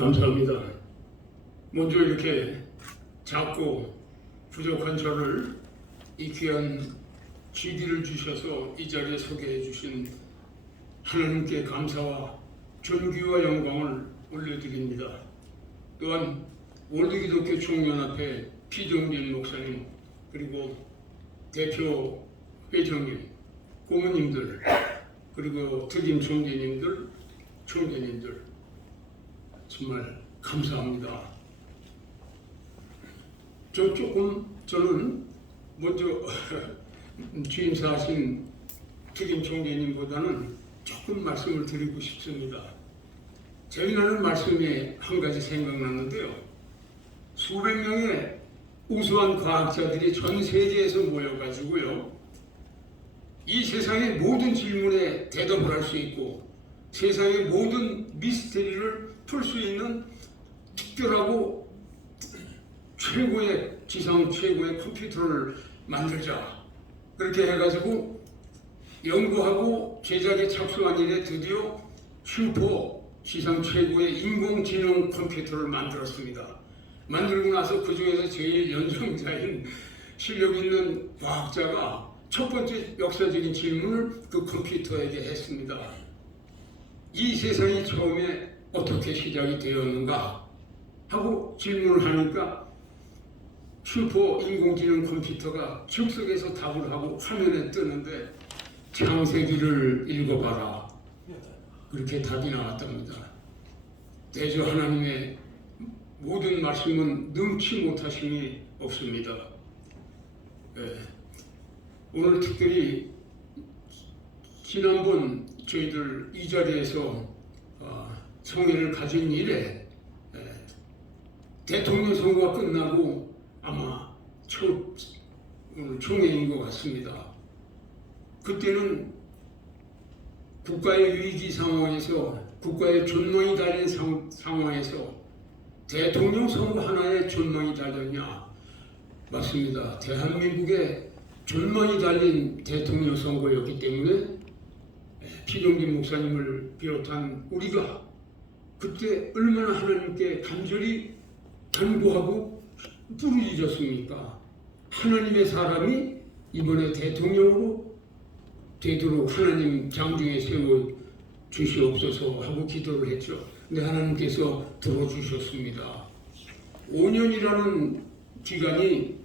감사합니다. 먼저 이렇게 작고 부족한 저를 이 귀한 GD를 주셔서 이 자리에 소개해 주신 하나님께 감사와 존귀와 영광을 올려드립니다. 또한 월드기독교 총연합회 피정진 목사님, 그리고 대표 회장님, 고모님들, 그리고 특임 총재님들, 총재님들 정말 감사합니다. 저는 먼저 취임사하신 특임 총재님보다는 조금 말씀을 드리고 싶습니다. 재미나는 말씀이 한 가지 생각났는데요. 수백 명의 우수한 과학자들이 전 세계에서 모여가지고요, 이 세상의 모든 질문에 대답을 할 수 있고 세상의 모든 미스테리를 풀 수 있는 특별하고 최고의 지상 최고의 컴퓨터를 만들자, 그렇게 해가지고 연구하고 제작에 착수한 이래 드디어 슈퍼 지상 최고의 인공지능 컴퓨터를 만들었습니다. 만들고 나서 그 중에서 제일 연성자인 실력 있는 과학자가 첫 번째 역사적인 질문을 그 컴퓨터에게 했습니다. 이 세상이 처음에 어떻게 시작이 되었는가 하고 질문을 하니까 슈퍼 인공지능 컴퓨터가 즉석에서 답을 하고 화면에 뜨는데 창세기를 읽어봐라, 그렇게 답이 나왔답니다. 대저 하나님의 모든 말씀은 능치 못하심이 없습니다. 오늘 특별히 지난번 저희들 이 자리에서 성회를 가진 이래 대통령 선거가 끝나고 아마 오늘 총회인 것 같습니다. 그때는 국가의 위기 상황에서, 국가의 존망이 달린 상황에서 대통령 선거 하나에 존망이 달렸냐? 맞습니다. 대한민국의 존망이 달린 대통령 선거였기 때문에 피정진 목사님을 비롯한 우리가 그때 얼마나 하나님께 간절히 간구하고 부르짖었습니까? 하나님의 사람이 이번에 대통령으로 되도록 하나님 장중에 세워 주시옵소서 하고 기도를 했죠. 근데 하나님께서 들어주셨습니다. 5년이라는 기간이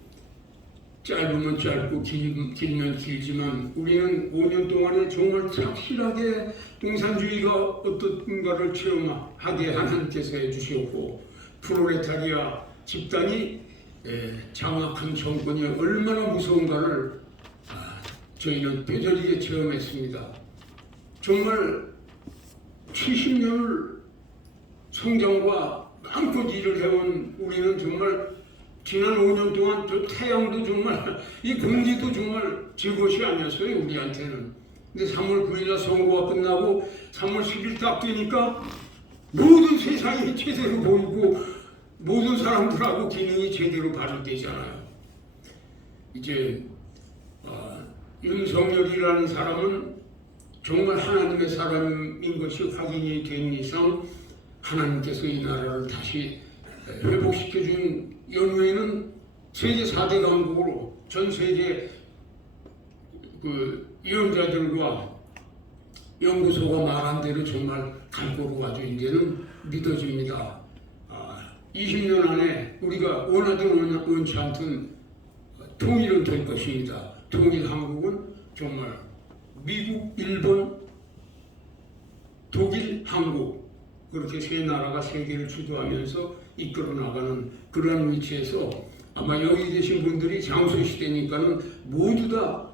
짧으면 짧고 길면 길지만 우리는 5년 동안에 정말 착실하게 공산주의가 어떤가를 체험하게 하나님께서 해주셨고, 프롤레타리아 집단이 장악한 정권이 얼마나 무서운가를 저희는 뼈저리게 체험했습니다. 정말 70년을 성장과 마음껏 일을 해온 우리는 정말 지난 5년 동안 저 태양도 정말 이 공기도 정말 제 것이 아니었어요, 우리한테는. 근데 3월 9일날 선거가 끝나고 3월 10일 딱 되니까 모든 세상이 제대로 보이고 모든 사람들하고 기능이 제대로 발휘되잖아요. 이제 윤석열이라는 사람은 정말 하나님의 사람인 것이 확인이 된 이상 하나님께서 이 나라를 다시 회복시켜준 연후에는 세계 4대 강국으로 전 세계 그 위원자들과 연구소가 말한 대로 정말 갈 거로 아주 이제는 믿어집니다. 20년 안에 우리가 원하든 원치 않든 통일은 될 것입니다. 통일 한국은 정말 미국, 일본, 독일, 한국 그렇게 세 나라가 세계를 주도하면서 이끌어 나가는 그런 위치에서 아마 여기 계신 분들이 장소시대니까는 모두 다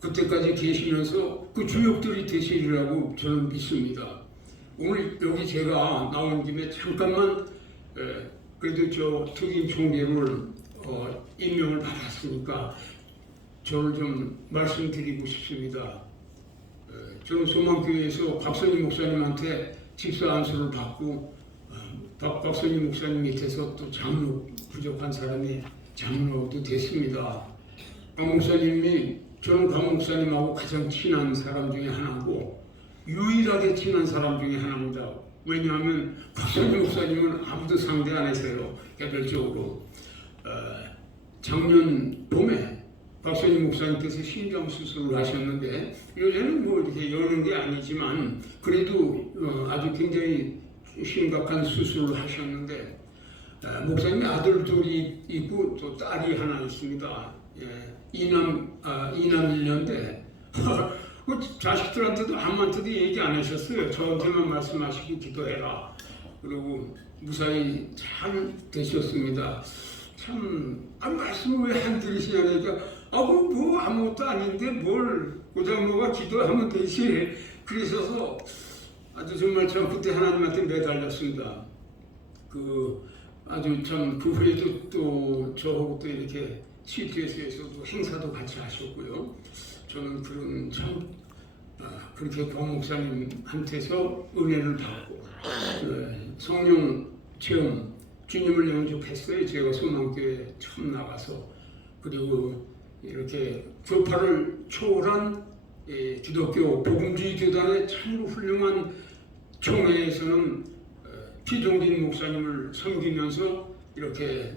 그때까지 계시면서 그 주역들이 되시리라고 저는 믿습니다. 오늘 여기 제가 나온 김에 잠깐만 그래도 저 특임 총재를 임명을 받았으니까 저를 좀 말씀드리고 싶습니다. 저는 소망교회에서 박선희 목사님한테 집사 안수를 받고 박선희 목사님 밑에서 또 장로, 부족한 사람이 장로도 됐습니다. 박 목사님이, 저는 박 목사님하고 가장 친한 사람 중에 하나고 유일하게 친한 사람 중에 하나입니다. 왜냐하면 박선희 목사님은 아무도 상대 안 했어요. 개별적으로. 작년 봄에 박선희 목사님께서 심장 수술을 하셨는데 요새는 뭐 이렇게 여는 게 아니지만 그래도 아주 굉장히 심각한 수술을 하셨는데 목사님이 아들 둘이 있고 또 딸이 하나 있습니다. 이남 1년대 그 자식들한테도 아무한테도 얘기 안 하셨어요. 저한테만 말씀하시고 기도해라. 그리고 무사히 잘 되셨습니다. 참, 말씀을 왜 안 들으시냐니까, 뭐 아무것도 아닌데 뭘 고장로가 기도하면 되지. 그러셔서 아주 정말 참 그때 하나님한테 매달렸습니다. 아주 참 그 후에도 또 저하고 또 이렇게 CTS에서도 행사도 같이 하셨고요. 저는 그런 참 그렇게 권 목사님한테서 은혜를 받고 성령 체험 주님을 영접했어요. 제가 소망교회 처음 나가서. 그리고 이렇게 교파를 초월한 기독교 복음주의 교단의 참 훌륭한 총회에서는 피종진 목사님을 섬기면서 이렇게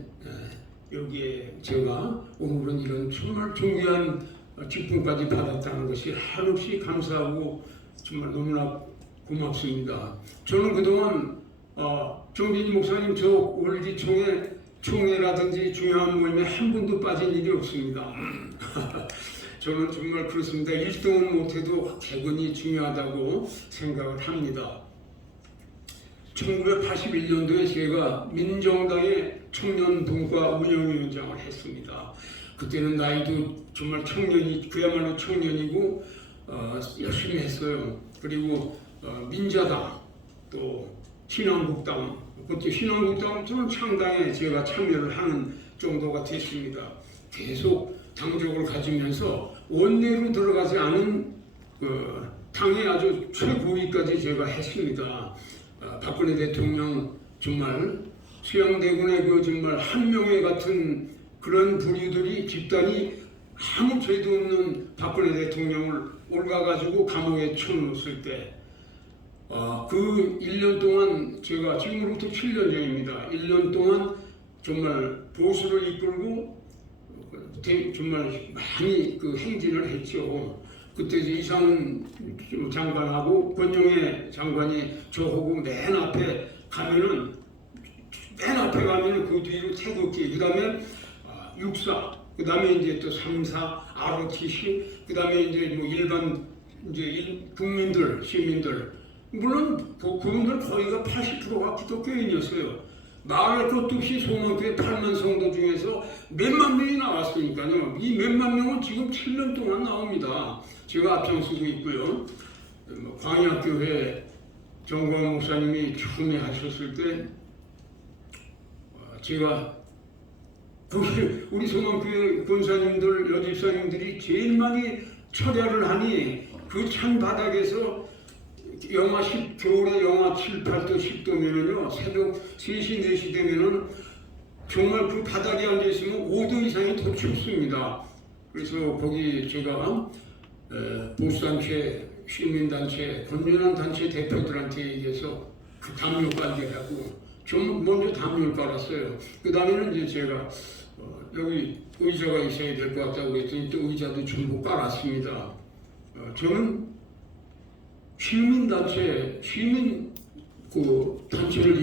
여기에 제가 오늘은 이런 정말 존귀한 직분까지 받았다는 것이 한없이 감사하고 정말 너무나 고맙습니다. 저는 그동안 정진희 목사님 저 월기 총회라든지 중요한 모임에 한 분도 빠진 일이 없습니다. 저는 정말 그렇습니다. 1등은 못해도 개근이 중요하다고 생각을 합니다. 1981년도에 제가 민정당의 청년분과 운영위원장을 했습니다. 그때는 나이도 정말 그야말로 청년이고 열심히 했어요. 그리고 민자당 또 신한국당, 그때 신한국당은 저는 창당에 제가 참여를 하는 정도가 됐습니다. 계속 당적을 가지면서 원내로 들어가지 않은 당의 아주 최고위까지 제가 했습니다. 박근혜 대통령 정말 수양대군의 정말 한명회 같은 그런 부류들이 집단이 아무 죄도 없는 박근혜 대통령을 올가가지고 감옥에 쳐넣었을 때 그 1년 동안 제가 지금으로부터 7년 전입니다. 1년 동안 정말 보수를 이끌고 정말 많이 행진을 했죠. 그때 이상훈 장관하고 권영애 장관이 저하고 맨 앞에 가면은 그 뒤로 태극기, 그 다음에 육사, 그 다음에 이제 또 3사, ROTC, 그 다음에 이제 뭐 일반 국민들, 시민들, 물론 그분들 거의가 80%가 기독교인이었어요. 말할 것도 없이 소망교회 8만 성도 중에서 몇만 명이 나왔으니까요. 이 몇만 명은 지금 7년 동안 나옵니다. 제가 앞장서고 있고요. 광야교회 정광 목사님이 처음에 하셨을 때 제가 우리 소망교회 권사님들, 여집사님들이 제일 많이 철야를 하니 그 찬 바닥에서 겨울에 영하 7, 8도, 10도면은요, 새벽 3시, 4시 되면은 정말 그 바닥에 앉아있으면 5도 이상이 더 춥습니다. 그래서 거기 제가 보수단체, 시민단체, 건전한 단체 대표들한테 얘기해서 그 담요 깔게 하고, 좀 먼저 담요를 깔았어요. 그 다음에는 이제 제가 여기 의자가 있어야 될 것 같다고 했더니 또 의자도 전부 깔았습니다. 저는 시민단체를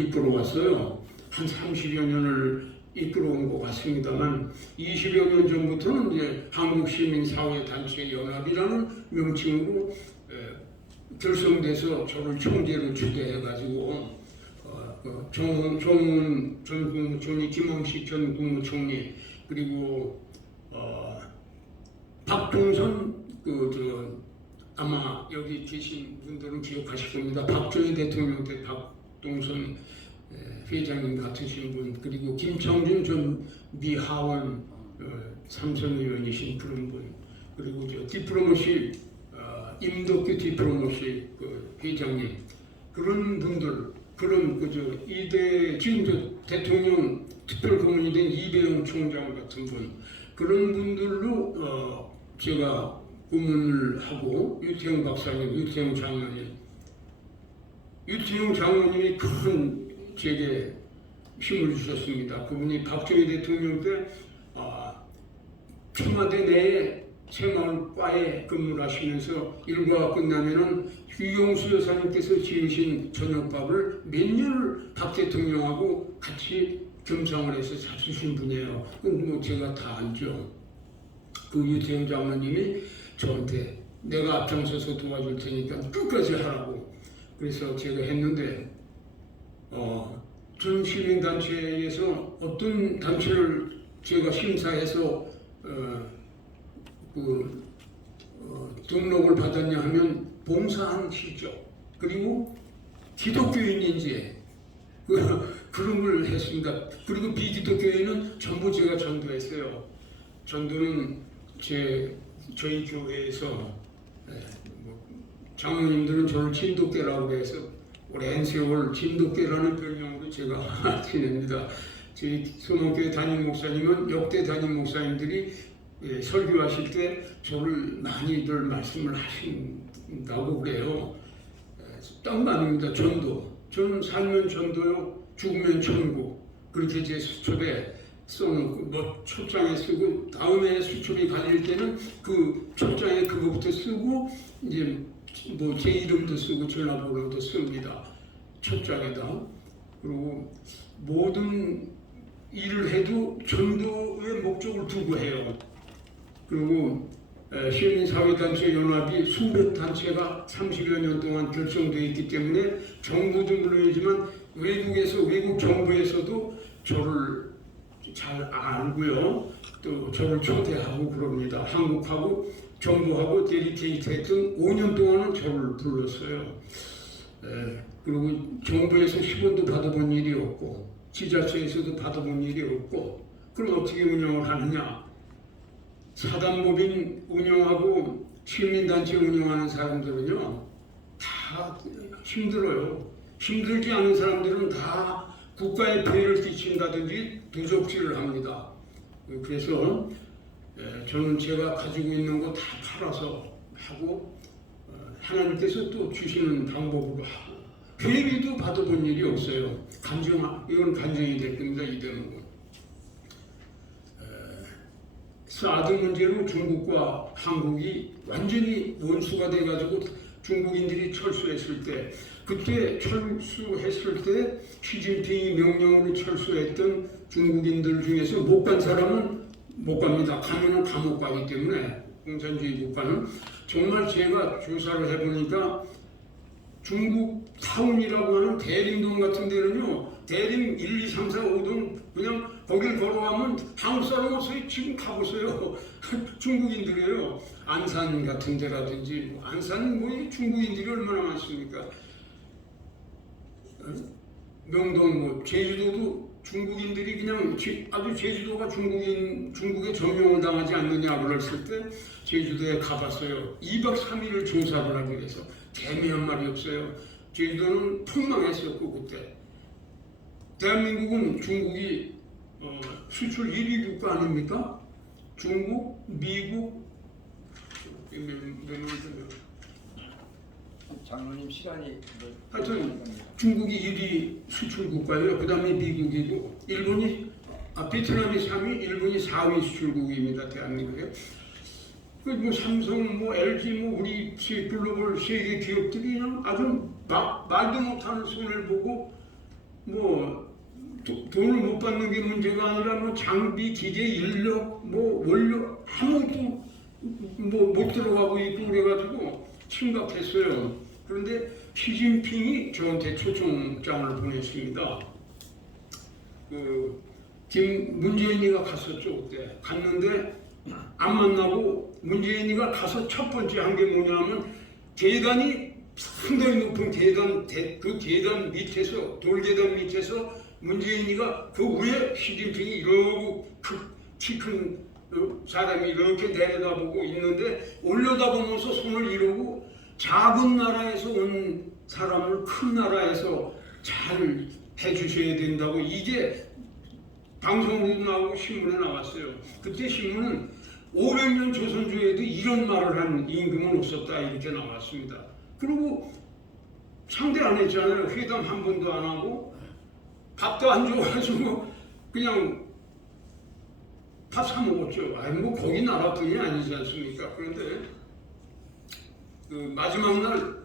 이끌어 왔어요. 한 30여 년을 이끌어 온 것 같습니다만 20여 년 전부터는 이제 한국시민사회단체연합이라는 명칭으로 결성돼서 저를 총재로 추대해가지고 전 국무총리, 김홍식 전 국무총리, 그리고 박종선 아마 여기 계신 분들은 기억하실 겁니다. 박정희 대통령 때 박동선 회장님 같으신 분, 그리고 김창준 전 미하원 삼선의원이신 그런 분, 그리고 디플로머시 임덕규 디플로머시 회장님, 그런 분들, 그런 지금 대통령 특별 고문이 된 이배영 총장 같은 분, 그런 분들로 제가 고문을 하고 유태영 박사님, 유태영 장로님, 유태용 장로님이 큰 제게 힘을 주셨습니다. 그분이 박정희 대통령 때 청와대 내에 새마을바에 근무를 하시면서 일과가 끝나면은 유영수 여사님께서 지으신 저녁밥을 몇 년을 박 대통령하고 같이 겸상을 해서 사주신 분이에요. 뭐 제가 다 알죠. 그 유태영 장로님이 저한테 내가 앞장서서 도와줄 테니까 끝까지 하라고. 그래서 제가 했는데 전 시민단체에서 어떤 단체를 제가 심사해서 등록을 받았냐 하면 봉사한 실적 그리고 기독교인인지 그런 걸 했습니다. 그리고 비기독교인은 전부 제가 전도했어요. 전도는 저희 교회에서 장로님들은 저를 진돗개라고 해서 오랜 세월 진돗개라는 별명으로 제가 지냅니다. 저희 소망교회 담임 목사님은 역대 담임 목사님들이 설교하실 때 저를 많이들 말씀을 하신다고 그래요. 딱 맞습니다. 전도. 저는 살면 전도요, 죽으면 천국. 그렇게 제 수첩에 써놓고 뭐 초장에 쓰고 다음에 수첩이 갈릴 때는 그 초장에 그거부터 쓰고 이제 뭐 제 이름도 쓰고 전화번호도 씁니다. 초장에다. 그리고 모든 일을 해도 전도의 목적을 두고 해요. 그리고 시민사회단체연합이 수백 단체가 30여 년 동안 결성되어 있기 때문에 정부도 물론이지만 외국 정부에서도 저를 잘 알고요. 또 저를 초대하고 그럽니다. 한국하고 정부하고 데리케이트 했던 5년 동안은 저를 불렀어요. 그리고 정부에서 10원도 받아본 일이 없고 지자체에서도 받아본 일이 없고 그럼 어떻게 운영을 하느냐. 사단법인 운영하고 시민단체 운영하는 사람들은요 다 힘들어요. 힘들지 않은 사람들은 다 국가에 폐해를 끼친다든지 도적질을 합니다. 그래서 저는 제가 가지고 있는 거 다 팔아서 하고 하나님께서 또 주시는 방법으로 하고 회비도 받아본 일이 없어요. 이건 간증이 될 겁니다. 이대는 거. 사드 문제로 중국과 한국이 완전히 원수가 돼가지고 중국인들이 철수했을 때 그때 철수했을 때 시진핑이 명령으로 철수했던 중국인들 중에서 못 간 사람은 못 갑니다. 가면은 감옥 가기 때문에 공산주의 국가는 정말 제가 조사를 해보니까 중국 타운이라고 하는 대림동 같은 데는요 대림 1, 2, 3, 4, 5동 그냥 거길 걸어가면 한국 사람 없어요. 지금 가보세요. 중국인들이에요. 안산 같은 데라든지 안산 뭐 중국인들이 얼마나 많습니까? 명동 뭐 제주도도 중국인들이 그냥 아주 제주도가 중국에 점령을 당하지 않느냐 그랬을 때 제주도에 가봤어요. 2박 3일을 조사를 하기 위해서 개미 한 마리 없어요. 제주도는 폭망했었고 그때 대한민국은 중국이 수출 1위 국가 아닙니까? 중국, 미국 장로님 시간이 하여튼 중국이 1위 수출 국가예요. 그 다음에 미국이고 베트남이 3위, 일본이 4위 수출국입니다. 대한민국에. 뭐 삼성, 뭐 LG, 뭐 우리 글로벌 세계 기업들이 그냥 아주 말도 못하는 손해를 보고 뭐 돈을 못 받는 게 문제가 아니라 뭐 장비, 기계, 인력, 뭐 원료 아무것도 뭐 못 들어가고 있고 그래가지고 심각했어요. 그런데 시진핑이 저한테 초청장을 보냈습니다. 문재인이가 갔었죠 그때. 갔는데 안 만나고 문재인이가 가서 첫 번째 한 게 뭐냐면 계단이 상당히 높은 계단, 그 계단 밑에서 돌계단 밑에서 문재인이가 그 위에 시진핑이 이러고 키 큰 사람이 이렇게 내려다보고 있는데 올려다보면서 손을 이러고 작은 나라에서 온 사람을 큰 나라에서 잘 해주셔야 된다고 이게 방송으로 나오고 신문에 나왔어요. 그때 신문은 500년 조선조에도 이런 말을 한 임금은 없었다 이렇게 나왔습니다. 그리고 상대 안 했잖아요. 회담 한 번도 안 하고 밥도 안 줘가지고 그냥 다 사 먹었죠. 아니 뭐 거기 나라뿐이 아니지 않습니까? 그런데 그 마지막 날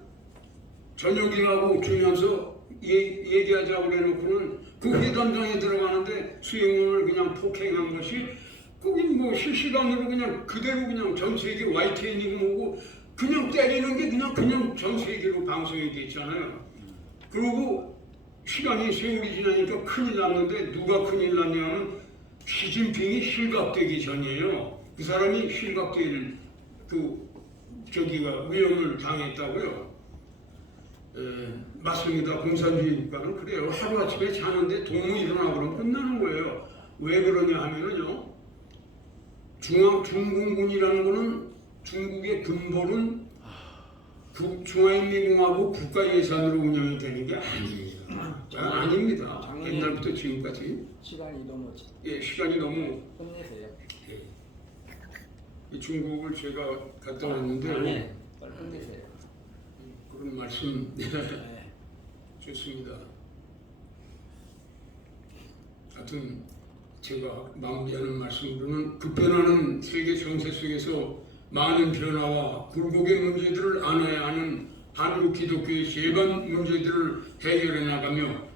저녁이라고 주면서 얘기하자고 그래놓고는 그 회담장에 들어가는데 수영원을 그냥 폭행한 것이 거긴 뭐 실시간으로 그냥 그대로 그냥 전 세계 YTN이고 뭐고 그냥 때리는 게 그냥 전 세계로 방송이 됐잖아요. 그리고 시간이 세월이 지나니까 큰일 났는데 누가 큰일 났냐면 시진핑이 실각되기 전이에요. 그 사람이 실각될 위험을 당했다고요. 맞습니다. 공산주의 국가는 그래요. 하루아침에 자는데 동무 일어나 그러면 끝나는 거예요. 왜 그러냐 하면은요. 중공군이라는 거는 중국의 군벌은 중화인민공화국 국가 예산으로 운영이 되는 게 아닙니다. 아닙니다. 옛날부터 지금까지. 시간이 너무 시간이 너무 끝내세요. 이 중국을 제가 갔다 왔는데 빨리 끝내세요. 그런 말씀 좋습니다. 하여튼 제가 마무리하는 말씀으로는 급변하는 세계 정세 속에서 많은 변화와 굴곡의 문제들을 안아야 하는 한국 기독교의 제반 문제들을 해결해 나가며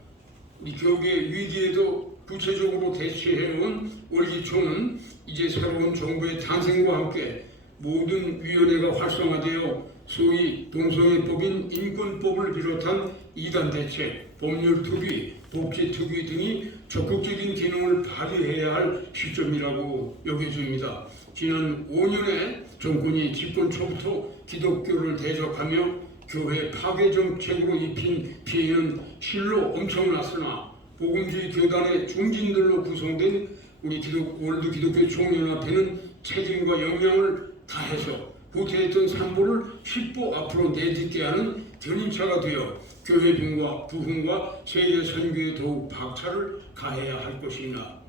우리 교계의 위기에도 구체적으로 대처해온 월기총은 이제 새로운 정부의 탄생과 함께 모든 위원회가 활성화되어 소위 동성애법인 인권법을 비롯한 이단 대책, 법률 투기, 복지 투기 등이 적극적인 기능을 발휘해야 할 시점이라고 여겨집니다. 지난 5년에 정권이 집권 초부터 기독교를 대적하며 교회 파괴 정책으로 입힌 피해는 실로 엄청났으나 복음주의 교단의 중진들로 구성된 우리 월드 기독교 총연합회는 책임과 역량을 다해서 후퇴했던 산보를 10보 앞으로 내딛게 하는 견인차가 되어 교회 부흥과 세계 선교에 더욱 박차를 가해야 할 것입니다.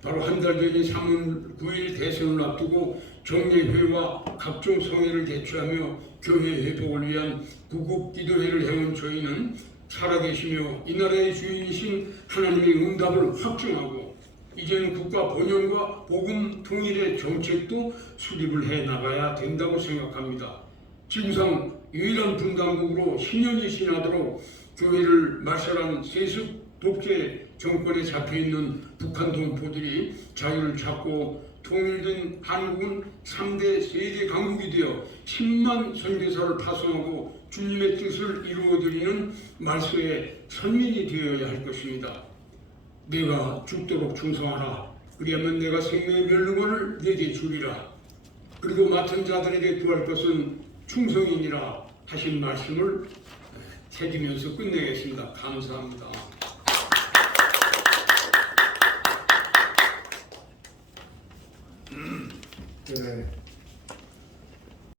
바로 한 달 전인 3월 9일 대선을 앞두고 정례회와 각종 성회를 개최하며 교회 회복을 위한 구국 기도회를 해온 저희는 살아계시며 이 나라의 주인이신 하나님의 응답을 확증하고 이제는 국가 번영과 복음 통일의 정책도 수립을 해 나가야 된다고 생각합니다. 지구상 유일한 분단국으로 10년이 지나도록 교회를 말살한 세습 독재 정권에 잡혀있는 북한 동포들이 자유를 찾고 통일된 한국은 3대 세계 강국이 되어 10만 선교사를 파송하고 주님의 뜻을 이루어드리는 말씀의 선민이 되어야 할 것입니다. 내가 죽도록 충성하라. 그리하면 내가 생명의 멸류관을 내게 주리라. 그리고 맡은 자들에게 구할 것은 충성이니라 하신 말씀을 새기면서 끝내겠습니다. 감사합니다.